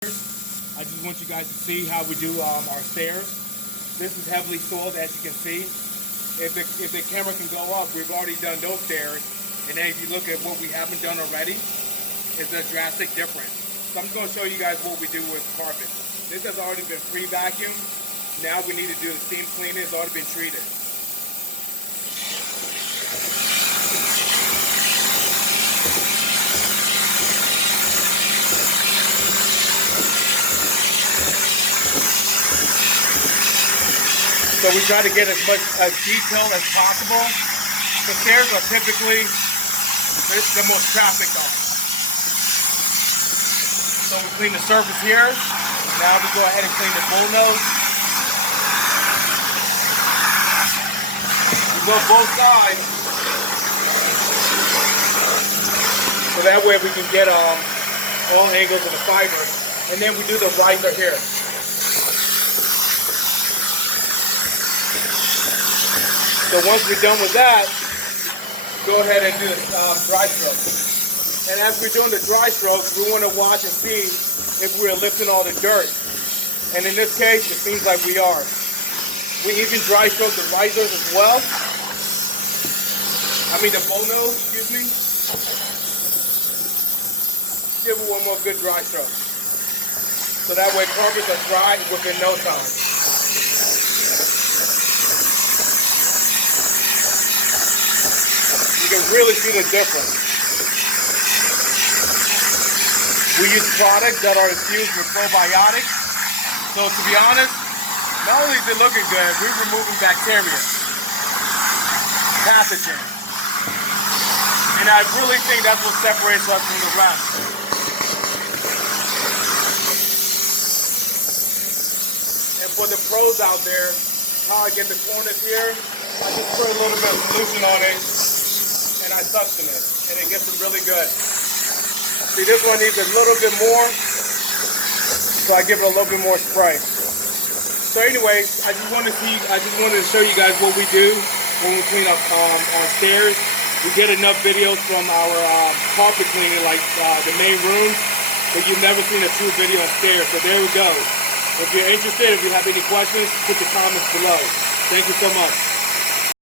I just want you guys to see how we do our stairs. This is heavily soiled, as you can see. If the camera can go up, we've already done those stairs. And then if you look at what we haven't done already, it's a drastic difference. So I'm just going to show you guys what we do with carpet. This has already been pre-vacuumed. Now we need to do the steam cleaning. It's already been treated. So we try to get as much detail as possible. The stairs are typically the most trafficked on. So we clean the surface here. Now we go ahead and clean the bull nose. We go both sides. So that way we can get all angles of the fiber. And then we do the riser here. So once we're done with that, go ahead and do the dry strokes. And as we're doing the dry strokes, we want to watch and see if we're lifting all the dirt. And in this case, it seems like we are. We even dry stroke the risers as well. I mean the bull nose, excuse me. Give it one more good dry stroke. So that way carpets are dry within no time. You can really see the difference. We use products that are infused with probiotics. So to be honest, not only is it looking good, we're removing bacteria, pathogens. And I really think that's what separates us from the rest. And for the pros out there, how I get the corners here, I just put a little bit of solution on it. And I suction it, and it gets it really good. See, this one needs a little bit more, so I give it a little bit more spray. So anyway, I just wanted to show you guys what we do when we clean up our stairs. We get enough videos from our carpet cleaning, like the main rooms, but you've never seen a true video on stairs. So there we go. If you're interested, if you have any questions, put the comments below. Thank you so much.